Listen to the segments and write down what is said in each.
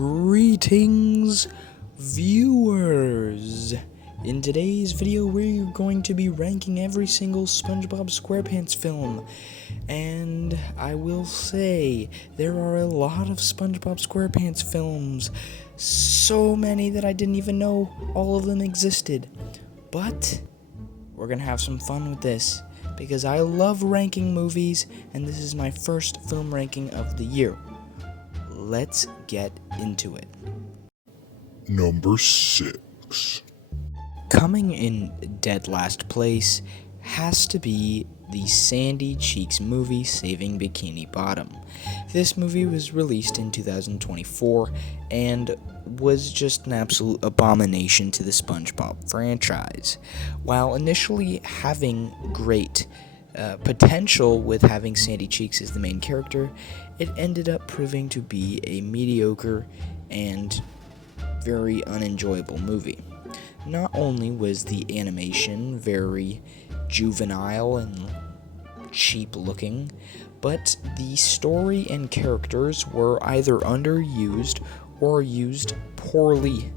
Greetings, viewers! In today's video, we're going to be ranking every single SpongeBob SquarePants film. And I will say, there are a lot of SpongeBob SquarePants films. So many that I didn't even know all of them existed. But we're gonna have some fun with this, because I love ranking movies, and this is my first film ranking of the year. Let's get into it. Number 6. Coming in dead last place has to be the Sandy Cheeks movie, Saving Bikini Bottom. This movie was released in 2024 and was just an absolute abomination to the SpongeBob franchise. While initially having great potential with having Sandy Cheeks as the main character, it ended up proving to be a mediocre and very unenjoyable movie. Not only was the animation very juvenile and cheap looking, but the story and characters were either underused or used poorly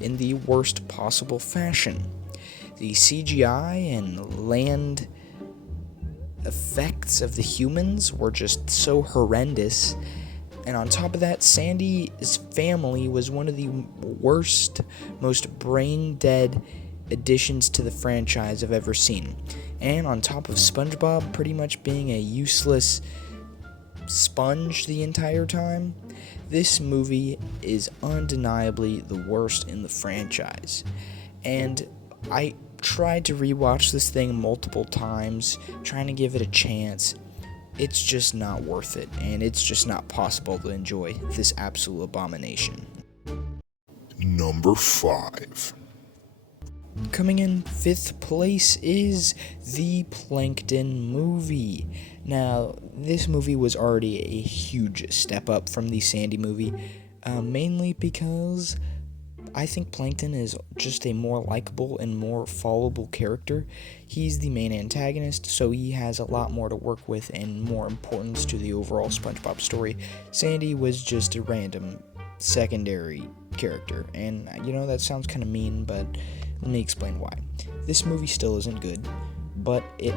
in the worst possible fashion. The CGI and land effects of the humans were just so horrendous, and on top of that, Sandy's family was one of the worst, most brain-dead additions to the franchise I've ever seen. And on top of SpongeBob pretty much being a useless sponge the entire time, this movie is undeniably the worst in the franchise. And I tried to rewatch this thing multiple times, trying to give it a chance. It's just not worth it, and it's just not possible to enjoy this absolute abomination. Number 5. Coming in 5th place is the Plankton movie. Now, this movie was already a huge step up from the Sandy movie, mainly because I think Plankton is just a more likable and more followable character. He's the main antagonist, so he has a lot more to work with and more importance to the overall SpongeBob story. Sandy was just a random secondary character, and that sounds kind of mean, but let me explain why. This movie still isn't good, but it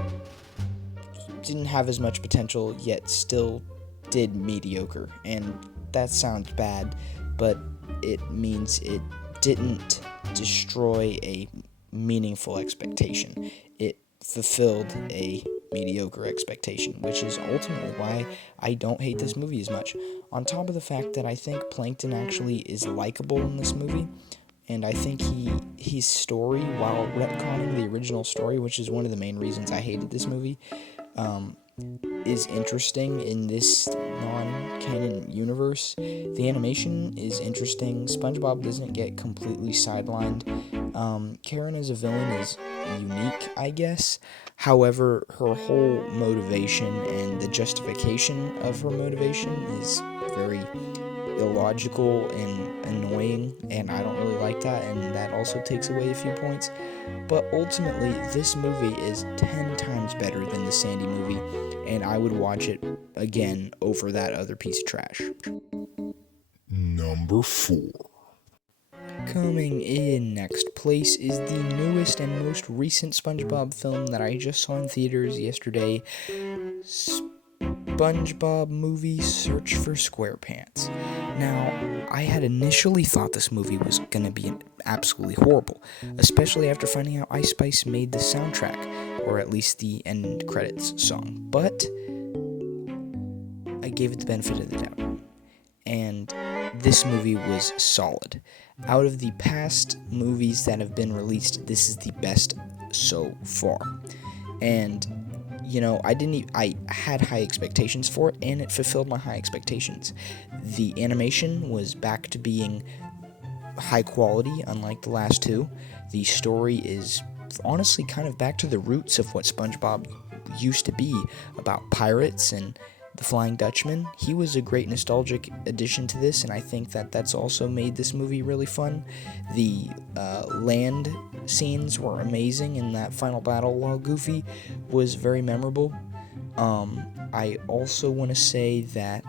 didn't have as much potential, yet still did mediocre, and that sounds bad, but it means it didn't destroy a meaningful expectation. It fulfilled a mediocre expectation, which is ultimately why I don't hate this movie as much. On top of the fact that I think Plankton actually is likable in this movie, and I think his story, while retconning the original story, which is one of the main reasons I hated this movie, is interesting in this non-canon universe. The animation is interesting. SpongeBob doesn't get completely sidelined. Karen as a villain is unique, I guess. However, her whole motivation and the justification of her motivation is very illogical and annoying, and I don't really like that, and that also takes away a few points. But ultimately, this movie is 10 times better than the Sandy movie, and I would watch it again over that other piece of trash. Number 4. Coming in next place is the newest and most recent SpongeBob film that I just saw in theaters yesterday, SpongeBob movie Search for SquarePants. Now, I had initially thought this movie was going to be absolutely horrible, especially after finding out Ice Spice made the soundtrack, or at least the end credits song, but I gave it the benefit of the doubt, and this movie was solid. Out of the past movies that have been released, this is the best so far, and I had high expectations for it, and it fulfilled my high expectations. The animation was back to being high quality, unlike the last two. The story is honestly kind of back to the roots of what SpongeBob used to be, about pirates and the Flying Dutchman. He was a great nostalgic addition to this, and I think that that's also made this movie really fun. The land scenes were amazing, and that final battle, while goofy, was very memorable. I also want to say that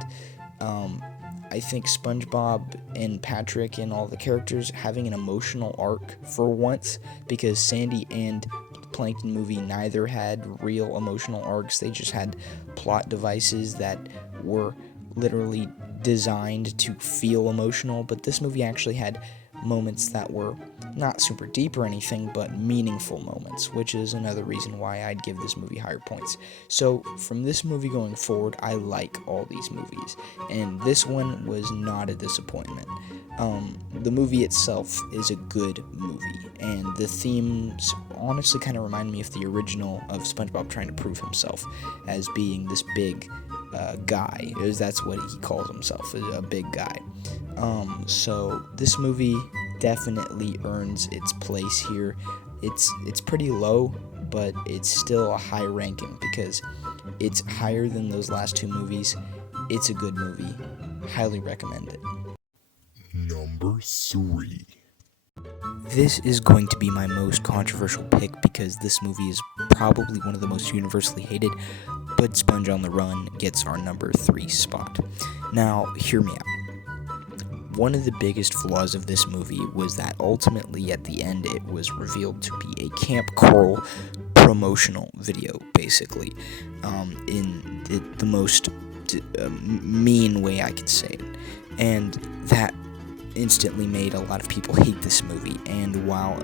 I think SpongeBob and Patrick and all the characters having an emotional arc for once, because Sandy and Plankton movie neither had real emotional arcs. They just had plot devices that were literally designed to feel emotional, but this movie actually had moments that were not super deep or anything, but meaningful moments, which is another reason why I'd give this movie higher points. So from this movie going forward, I like all these movies, and this one was not a disappointment. The movie itself is a good movie, and the themes honestly kind of remind me of the original of SpongeBob trying to prove himself as being this big guy. That's what he calls himself, a big guy. So this movie definitely earns its place here. It's pretty low, but it's still a high ranking because it's higher than those last two movies. It's a good movie. Highly recommend it. Number 3. This is going to be my most controversial pick because this movie is probably one of the most universally hated, but Sponge on the Run gets our number 3 spot. Now, hear me out. One of the biggest flaws of this movie was that ultimately at the end it was revealed to be a Camp Coral promotional video, basically, in the most mean way I could say it. And that instantly made a lot of people hate this movie, and while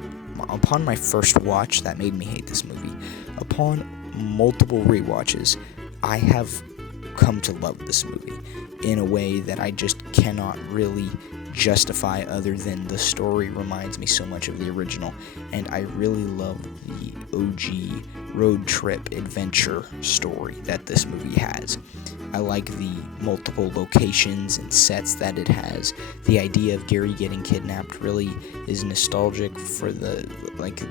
upon my first watch that made me hate this movie, upon multiple rewatches I have come to love this movie in a way that I just cannot really justify, other than the story reminds me so much of the original, and I really love the OG road trip adventure story that this movie has. I like the multiple locations and sets that it has. The idea of Gary getting kidnapped really is nostalgic for the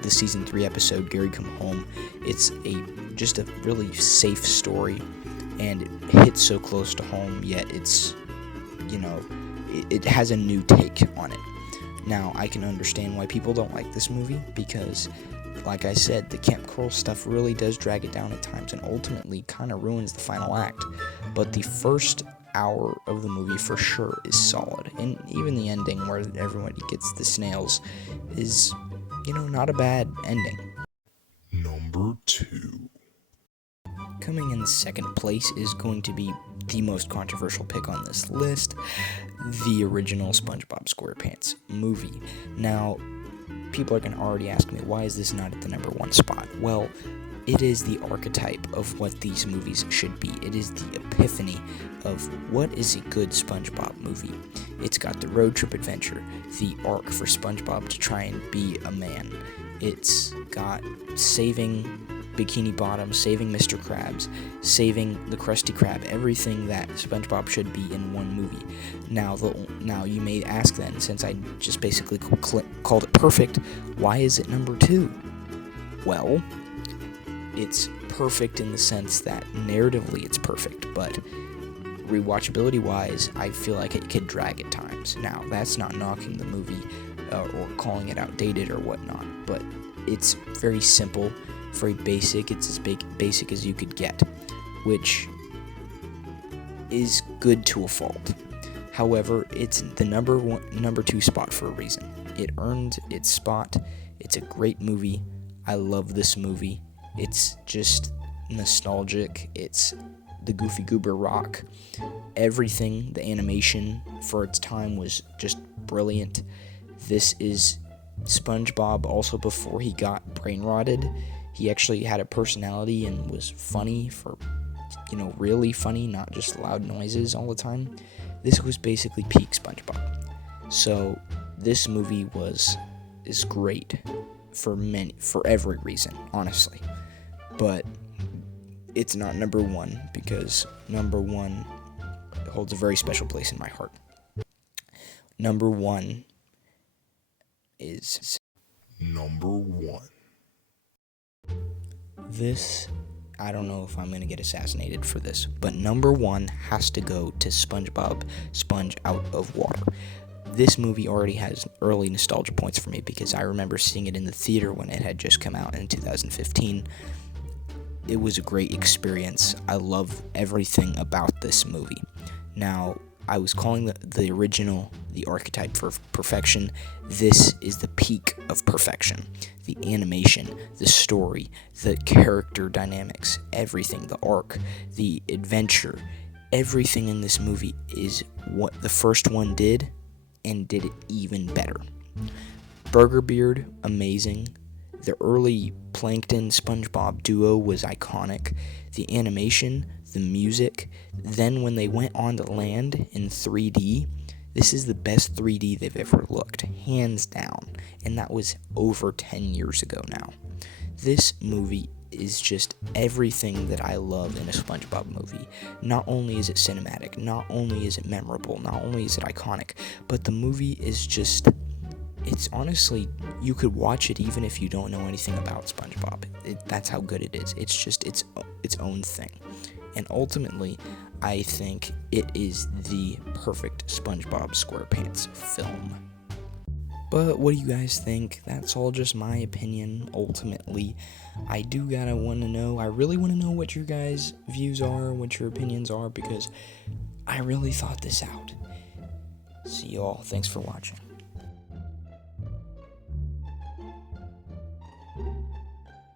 season 3 episode Gary Come Home. It's just a really safe story, and it hits so close to home, yet it's, it has a new take on it. Now, I can understand why people don't like this movie because, like I said, the Camp Coral stuff really does drag it down at times and ultimately kind of ruins the final act. But the first hour of the movie for sure is solid. And even the ending where everybody gets the snails is, not a bad ending. Number 2. Coming in second place is going to be the most controversial pick on this list, the original SpongeBob SquarePants movie. Now, people are going to already ask me, why is this not at the number 1 spot? Well, it is the archetype of what these movies should be. It is the epiphany of what is a good SpongeBob movie. It's got the road trip adventure, the arc for SpongeBob to try and be a man. It's got saving Bikini Bottom, saving Mr. Krabs, saving the Krusty Krab, everything that SpongeBob should be in one movie. Now you may ask then, since I just basically called it perfect, why is it number 2? Well, it's perfect in the sense that narratively it's perfect, but rewatchability-wise, I feel like it could drag at times. Now, that's not knocking the movie or calling it outdated or whatnot, but it's very simple, very basic. It's as basic as you could get, which is good to a fault. However, it's the number 2 spot for a reason. It earned its spot. It's a great movie. I love this movie. It's just nostalgic. It's the Goofy Goober rock. Everything, the animation for its time was just brilliant. This is SpongeBob also before he got brain rotted. He actually had a personality and was funny for, really funny, not just loud noises all the time. This was basically peak SpongeBob. So this movie is great for every reason, honestly. But it's not number 1 because number 1 holds a very special place in my heart. Number 1 is Number 1. This, I don't know if I'm going to get assassinated for this, but number 1 has to go to SpongeBob, Sponge Out of Water. This movie already has early nostalgia points for me because I remember seeing it in the theater when it had just come out in 2015. It was a great experience. I love everything about this movie. Now, I was calling the original the archetype for perfection. This is the peak of perfection. The animation, the story, the character dynamics, everything, the arc, the adventure, everything in this movie is what the first one did, and did it even better. Burger Beard, amazing. The early Plankton SpongeBob duo was iconic. The animation, the music. Then when they went on to land in 3D, this is the best 3D they've ever looked, hands down. And that was over 10 years ago now. This movie is just everything that I love in a SpongeBob movie. Not only is it cinematic, not only is it memorable, not only is it iconic, but the movie is just, it's honestly, you could watch it even if you don't know anything about SpongeBob. That's how good it is. It's just its own thing. And ultimately, I think it is the perfect SpongeBob SquarePants film. But what do you guys think? That's all just my opinion, ultimately. I really want to know what your guys' views are, what your opinions are, because I really thought this out. See y'all. Thanks for watching.